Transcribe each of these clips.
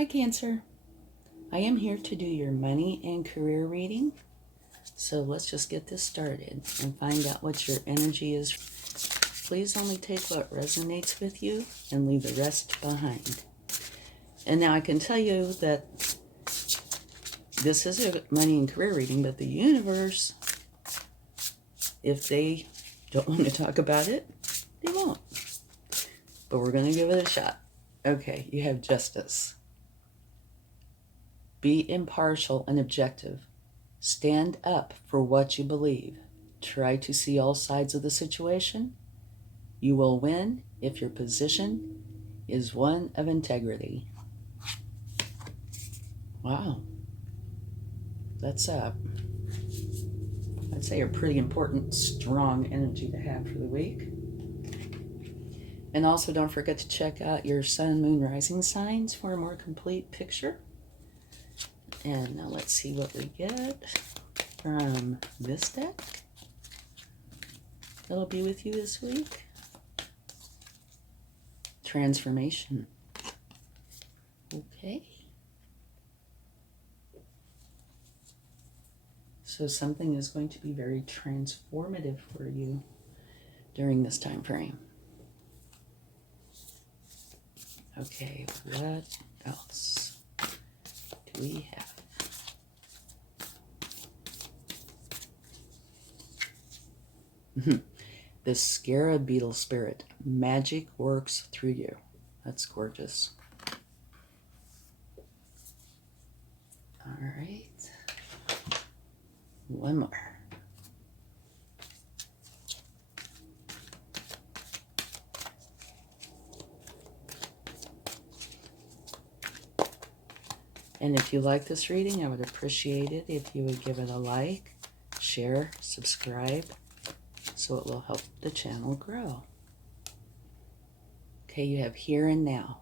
Hi Cancer, I am here to do your money and career reading. So let's just get this started and find out what your energy is. Please only take what resonates with you and leave the rest behind. And now I can tell you that this is a money and career reading, but the universe, if they don't want to talk about it, they won't. But we're going to give it a shot. Okay, you have justice. Be impartial and objective. Stand up for what you believe. Try to see all sides of the situation. You will win if your position is one of integrity. Wow. That's I'd say a pretty important, strong energy to have for the week. And also don't forget to check out your sun, moon, rising signs for a more complete picture. And now let's see what we get from this deck that'll be with you this week. Transformation. Okay. So something is going to be very transformative for you during this time frame. Okay, what else do we have? The scarab beetle spirit. Magic works through you. That's gorgeous. All right. One more. And if you like this reading, I would appreciate it if you would give it a like, share, subscribe, so it will help the channel grow. Okay, you have here and now.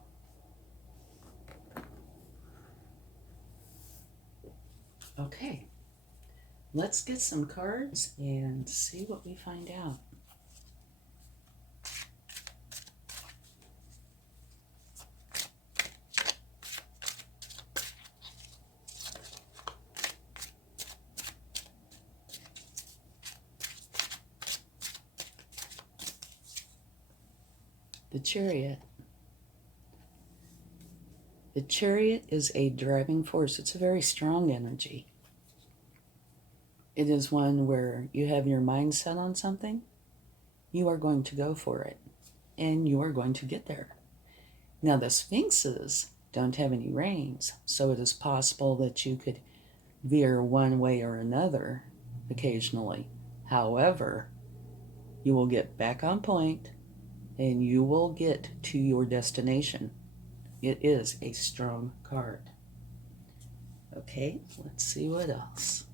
Okay, let's get some cards and see what we find out. The Chariot. The Chariot is a driving force. It's a very strong energy. It is one where you have your mind set on something, you are going to go for it, and you are going to get there. Now, the Sphinxes don't have any reins, so it is possible that you could veer one way or another occasionally. However, you will get back on point, and you will get to your destination. It is a strong card. Okay, let's see what else.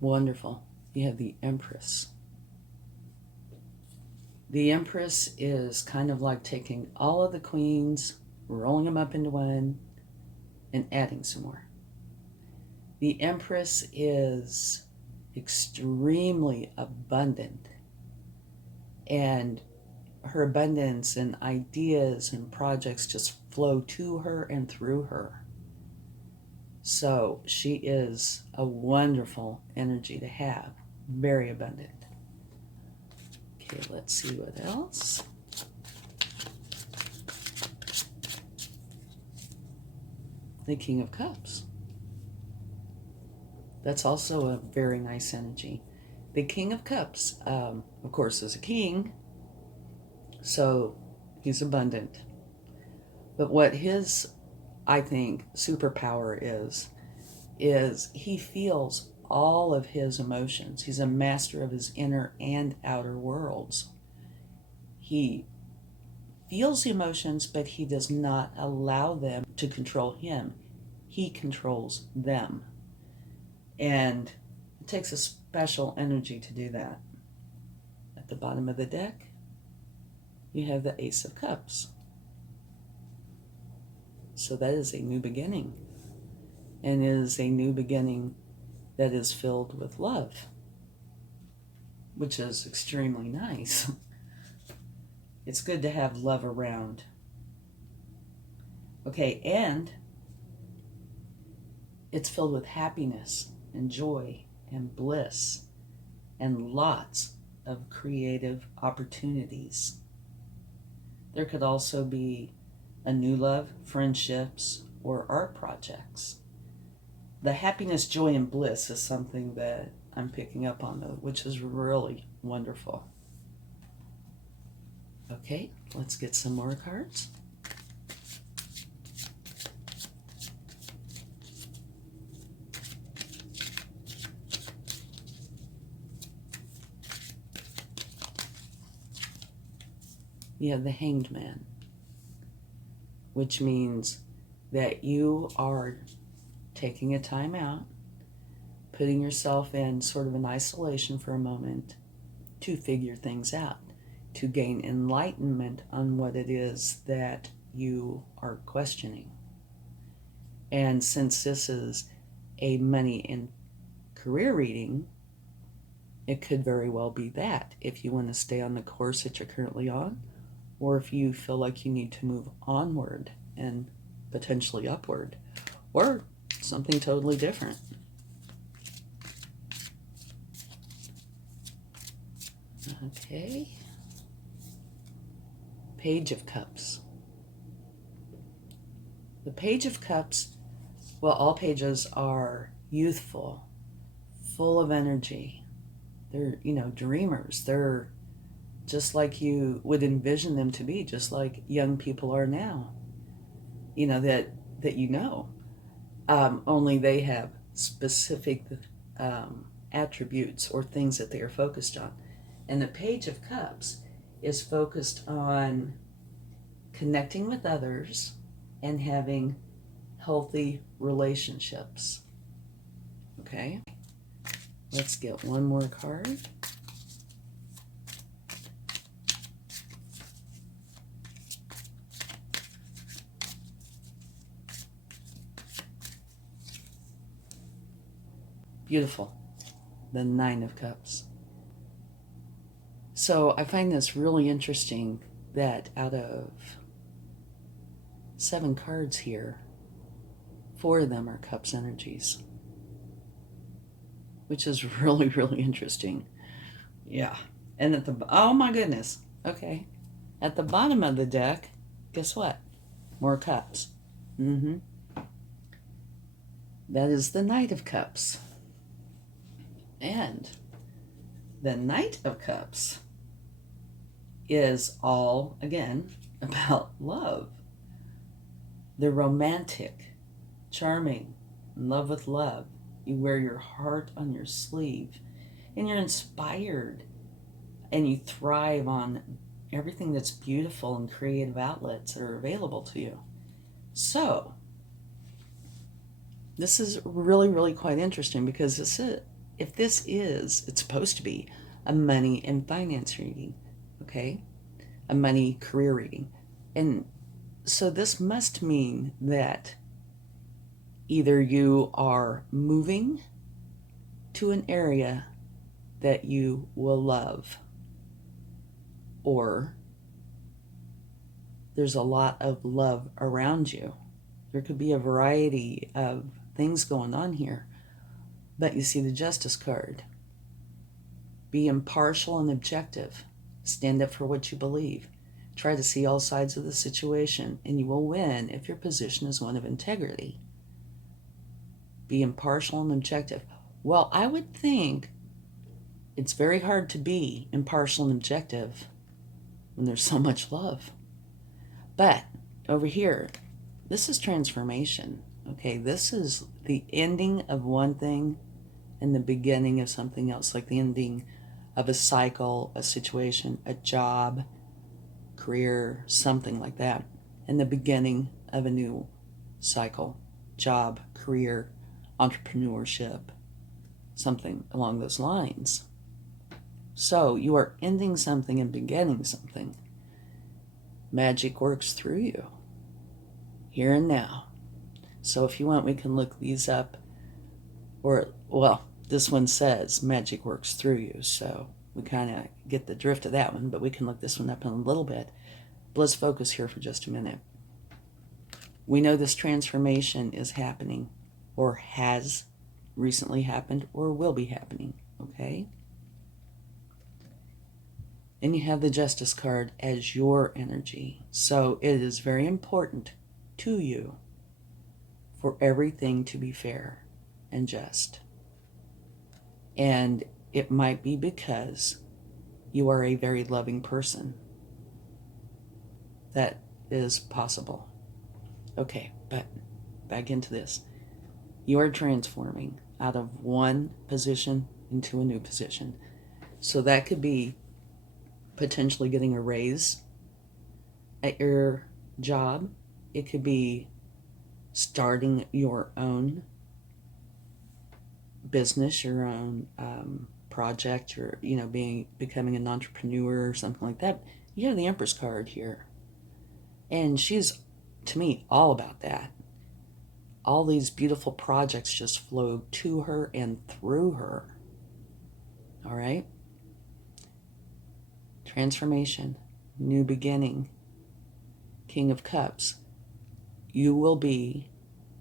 Wonderful. You have the Empress. The Empress is kind of like taking all of the queens, rolling them up into one, and adding some more. The Empress is extremely abundant, and her abundance and ideas and projects just flow to her and through her. So she is a wonderful energy to have, very abundant. Okay, let's see what else. The King of Cups. That's also a very nice energy. The King of Cups, of course, is a king, so he's abundant. But what his, I think, superpower is he feels all of his emotions. He's a master of his inner and outer worlds. He feels the emotions, but he does not allow them to control him. He controls them. And it takes a special energy to do that. At the bottom of the deck, you have the Ace of Cups. So that is a new beginning, and is a new beginning that is filled with love, which is extremely nice. It's good to have love around. Okay, and it's filled with happiness and joy and bliss and lots of creative opportunities. There could also be a new love, friendships, or art projects. The happiness, joy, and bliss is something that I'm picking up on, though, which is really wonderful. Okay, let's get some more cards. You have the Hanged Man, which means that you are taking a time out, putting yourself in sort of an isolation for a moment to figure things out, to gain enlightenment on what it is that you are questioning. And since this is a money and career reading, it could very well be that if you want to stay on the course that you're currently on, or if you feel like you need to move onward and potentially upward, or something totally different. Okay. Page of Cups. The Page of Cups, well, all pages are youthful, full of energy. They're, dreamers. They're just like you would envision them to be, just like young people are now. Only they have specific attributes or things that they are focused on. And the Page of Cups is focused on connecting with others and having healthy relationships. Okay, let's get one more card. Beautiful. The Nine of Cups. So I find this really interesting that out of 7 cards here, 4 of them are Cups energies, which is really, really interesting. Yeah. And oh my goodness. Okay. At the bottom of the deck, guess what? More Cups. That is the Knight of Cups. And the Knight of Cups is all, again, about love. They're romantic, charming, in love with love. You wear your heart on your sleeve, and you're inspired, and you thrive on everything that's beautiful and creative outlets that are available to you. So, this is really, really quite interesting because it's supposed to be a money and finance reading, okay? A money career reading. And so this must mean that either you are moving to an area that you will love, or there's a lot of love around you. There could be a variety of things going on here. But you see the Justice card. Be impartial and objective. Stand up for what you believe. Try to see all sides of the situation, and you will win if your position is one of integrity. Be impartial and objective. Well, I would think it's very hard to be impartial and objective when there's so much love. But over here, this is transformation. Okay, this is the ending of one thing and the beginning of something else, like the ending of a cycle, a situation, a job, career, something like that, and the beginning of a new cycle, job, career, entrepreneurship, something along those lines. So you are ending something and beginning something. Magic works through you. here and now. So if you want, we can look these up. Or, well, this one says magic works through you, so we kind of get the drift of that one, but we can look this one up in a little bit. But let's focus here for just a minute. We know this transformation is happening, or has recently happened, or will be happening, okay? And you have the Justice card as your energy. So it is very important to you for everything to be fair and just. And it might be because you are a very loving person. That is possible. Okay, but back into this. You are transforming out of one position into a new position. So that could be potentially getting a raise at your job. It could be starting your own business, your own project, or becoming an entrepreneur or something like that. You have the Empress card here, and she's, to me, all about that. All these beautiful projects just flow to her and through her. All right? Transformation, new beginning, King of Cups. You will be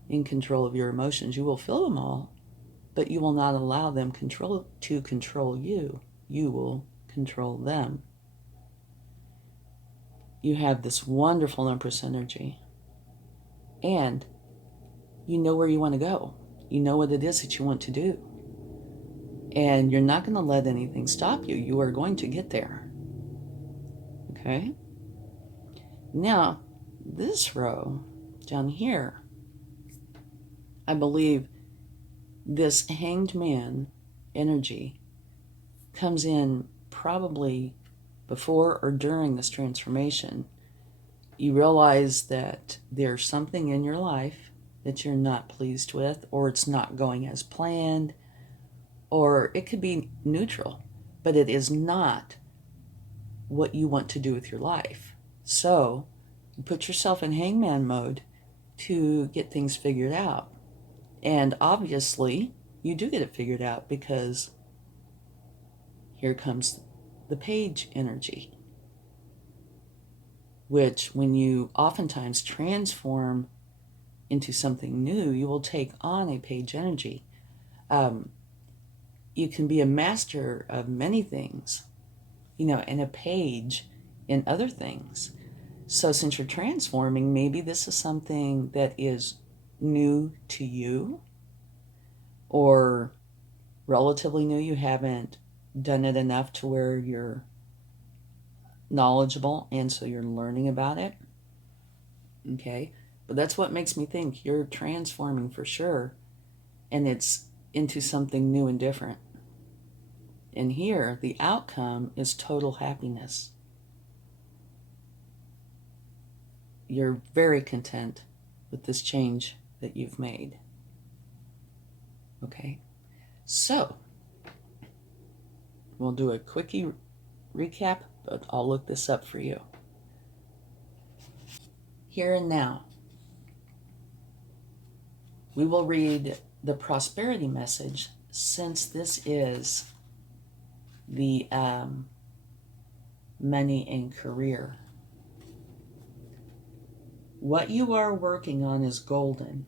in control of your emotions. You will feel them all, but you will not allow them to control you. You will control them. You have this wonderful Empress energy, and you know where you want to go. You know what it is that you want to do, and you're not going to let anything stop you. You are going to get there. Okay? Now, this row down here, I believe this Hanged Man energy comes in probably before or during this transformation. You realize that there's something in your life that you're not pleased with, or it's not going as planned, or it could be neutral, but it is not what you want to do with your life. So you put yourself in hangman mode to get things figured out. And obviously you do get it figured out, because here comes the Page energy, which when you oftentimes transform into something new, you will take on a Page energy. You can be a master of many things, and a page in other things. So since you're transforming, maybe this is something that is new to you, or relatively new. You haven't done it enough to where you're knowledgeable, and so you're learning about it. Okay? But that's what makes me think you're transforming for sure, and it's into something new and different. And here, the outcome is total happiness. You're very content with this change that you've made. Okay? So, we'll do a quickie recap, but I'll look this up for you. Here and now, we will read the prosperity message, since this is the money and career. What you are working on is golden,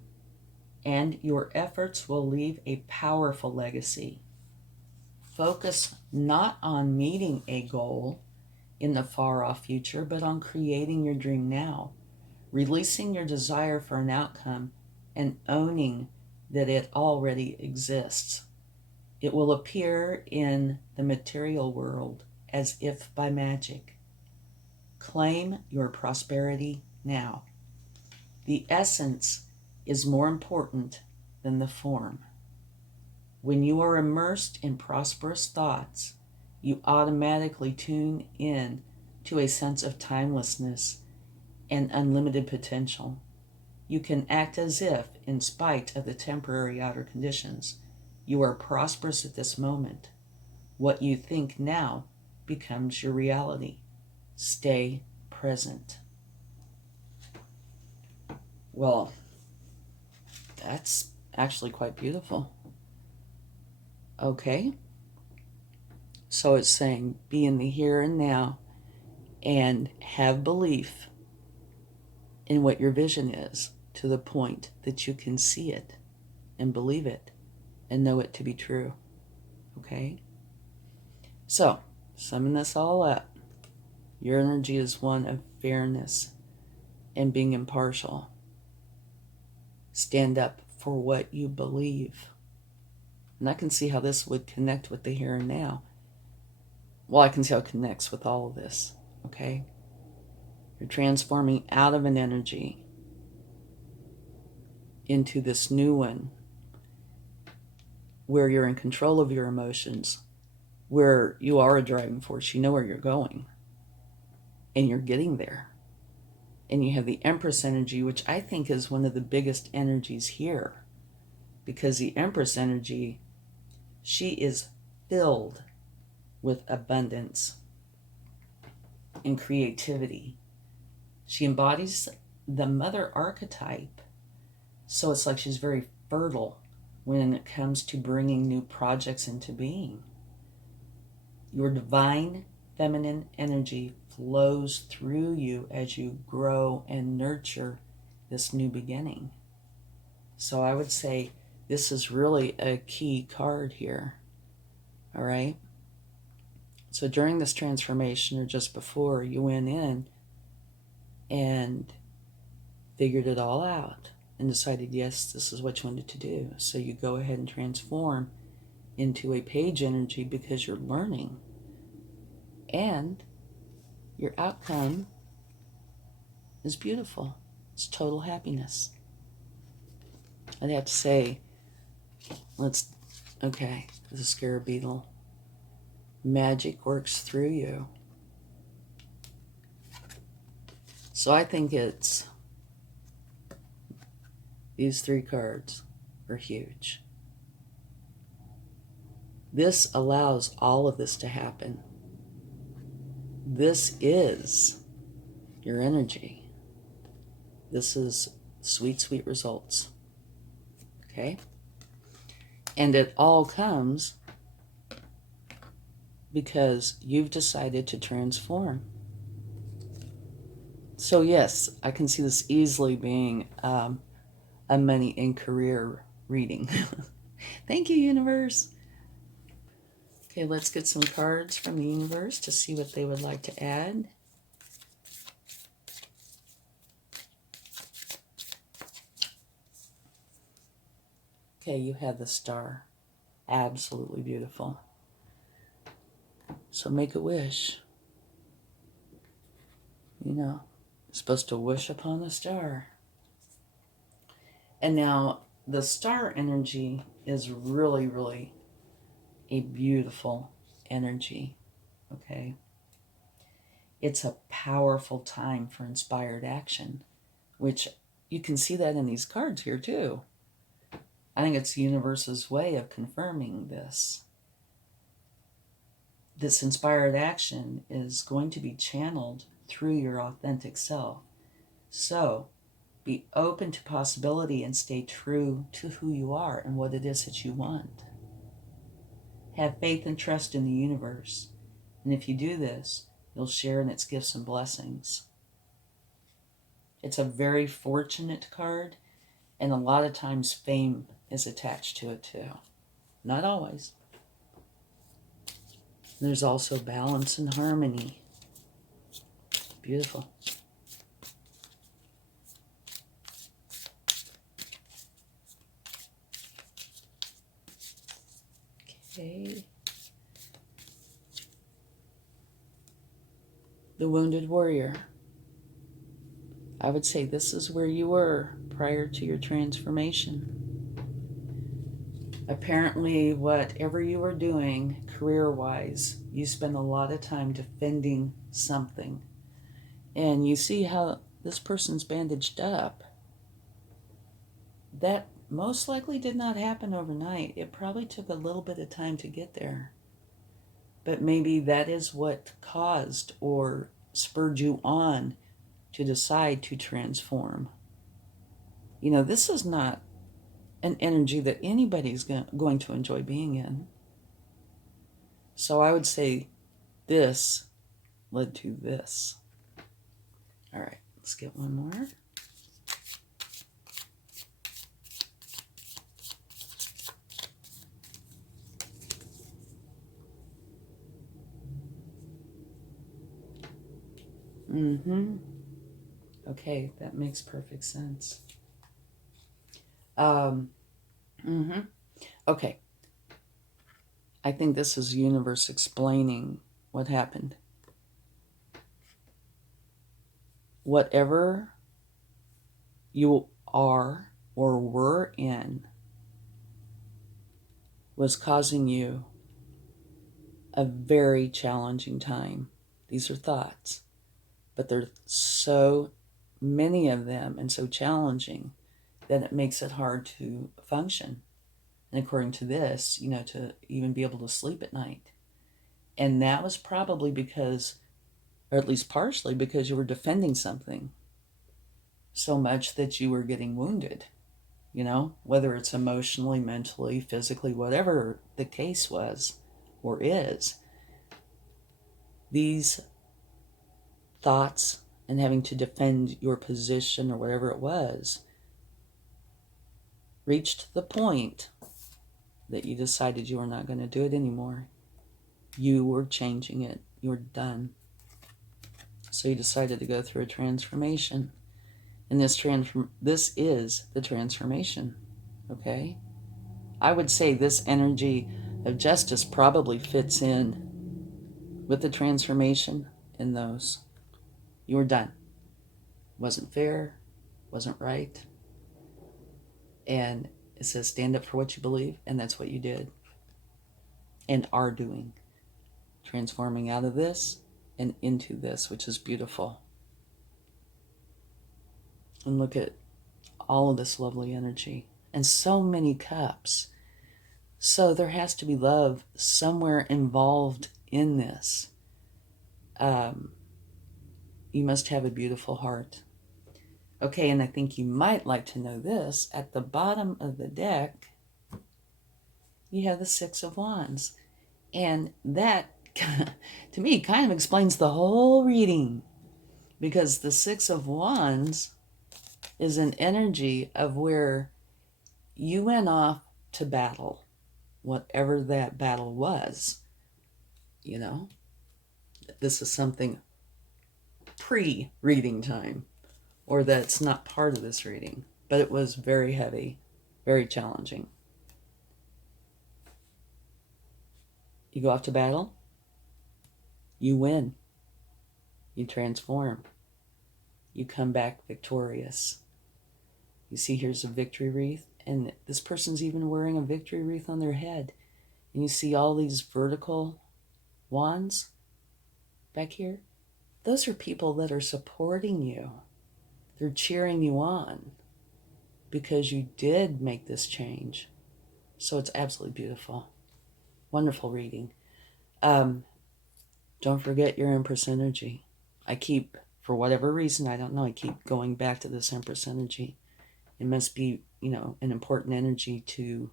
and your efforts will leave a powerful legacy. Focus not on meeting a goal in the far-off future, but on creating your dream now, releasing your desire for an outcome, and owning that it already exists. It will appear in the material world as if by magic. Claim your prosperity now. The essence is more important than the form. When you are immersed in prosperous thoughts, you automatically tune in to a sense of timelessness and unlimited potential. You can act as if, in spite of the temporary outer conditions, you are prosperous at this moment. What you think now becomes your reality. Stay present. Well, that's actually quite beautiful. Okay. So it's saying be in the here and now and have belief in what your vision is to the point that you can see it and believe it and know it to be true. Okay? So, summing this all up, your energy is one of fairness and being impartial. Stand up for what you believe. And I can see how this would connect with the here and now. Well, I can see how it connects with all of this. Okay? You're transforming out of an energy into this new one where you're in control of your emotions, where you are a driving force. You know where you're going. And you're getting there. And you have the Empress energy, which I think is one of the biggest energies here. Because the Empress energy, she is filled with abundance and creativity. She embodies the mother archetype. So it's like she's very fertile when it comes to bringing new projects into being. Your divine feminine energy flows through you as you grow and nurture this new beginning. So I would say this is really a key card here. All right? So during this transformation, or just before, you went in and figured it all out and decided, yes, this is what you wanted to do. So you go ahead and transform into a page energy because you're learning. And your outcome is beautiful. It's total happiness. I'd have to say, okay, the scarab beetle. Magic works through you. So I think these 3 cards are huge. This allows all of this to happen. This is your energy. This is sweet, sweet results. Okay? And it all comes because you've decided to transform. So yes, I can see this easily being a money and career reading. Thank you, universe. Okay, let's get some cards from the universe to see what they would like to add. Okay, you have the Star. Absolutely beautiful. So make a wish. You know, you're supposed to wish upon a star. And now the star energy is really, really a beautiful energy. Okay? It's a powerful time for inspired action, which you can see that in these cards here too. I think it's the universe's way of confirming this. This inspired action is going to be channeled through your authentic self. So be open to possibility and stay true to who you are and what it is that you want. Have faith and trust in the universe. And if you do this, you'll share in its gifts and blessings. It's a very fortunate card, and a lot of times fame is attached to it too. Not always. There's also balance and harmony. Beautiful. Okay. The Wounded Warrior. I would say this is where you were prior to your transformation. Apparently, whatever you were doing career-wise, you spent a lot of time defending something. And you see how this person's bandaged up. That most likely did not happen overnight. It probably took a little bit of time to get there. But maybe that is what caused or spurred you on to decide to transform. This is not an energy that anybody's going to enjoy being in. So I would say this led to this. All right, let's get one more. Okay, that makes perfect sense. Okay. I think this is the universe explaining what happened. Whatever you are or were in was causing you a very challenging time. These are thoughts, but there's so many of them and so challenging that it makes it hard to function. And according to this, to even be able to sleep at night. And that was probably because, or at least partially because, you were defending something so much that you were getting wounded, whether it's emotionally, mentally, physically, whatever the case was or is. These thoughts and having to defend your position or whatever it was reached the point that you decided you were not going to do it anymore. You were changing it. You were done. So you decided to go through a transformation. And this is the transformation. Okay? I would say this energy of justice probably fits in with the transformation in those. You were done. Wasn't fair. Wasn't right. And it says stand up for what you believe, and that's what you did and are doing. Transforming out of this and into this, which is beautiful. And look at all of this lovely energy and so many cups. So there has to be love somewhere involved in this. You must have a beautiful heart. Okay, and I think you might like to know this. At the bottom of the deck, you have the Six of Wands. And that, to me, kind of explains the whole reading. Because the Six of Wands is an energy of where you went off to battle, whatever that battle was. This is something pre-reading time, or that's not part of this reading, but it was very heavy, very challenging. You go off to battle, you win, you transform, you come back victorious. You see, here's a victory wreath, and this person's even wearing a victory wreath on their head. And you see all these vertical wands back here? Those are people that are supporting you. They're cheering you on because you did make this change. So it's absolutely beautiful. Wonderful reading. Don't forget your Empress energy. I keep, for whatever reason, I don't know, I keep going back to this Empress energy. It must be, an important energy to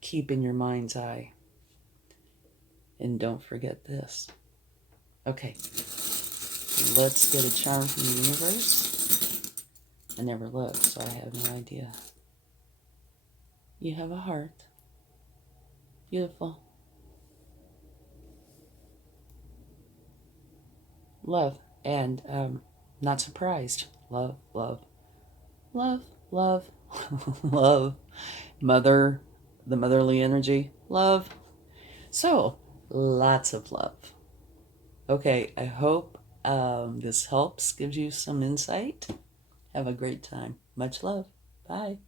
keep in your mind's eye. And don't forget this. Okay, let's get a charm from the universe. I never looked, so I have no idea. You have a heart. Beautiful. Love, and not surprised. Love, love, love, love, love. Mother, the motherly energy. Love. So, lots of love. Okay, I hope this helps, gives you some insight. Have a great time. Much love. Bye.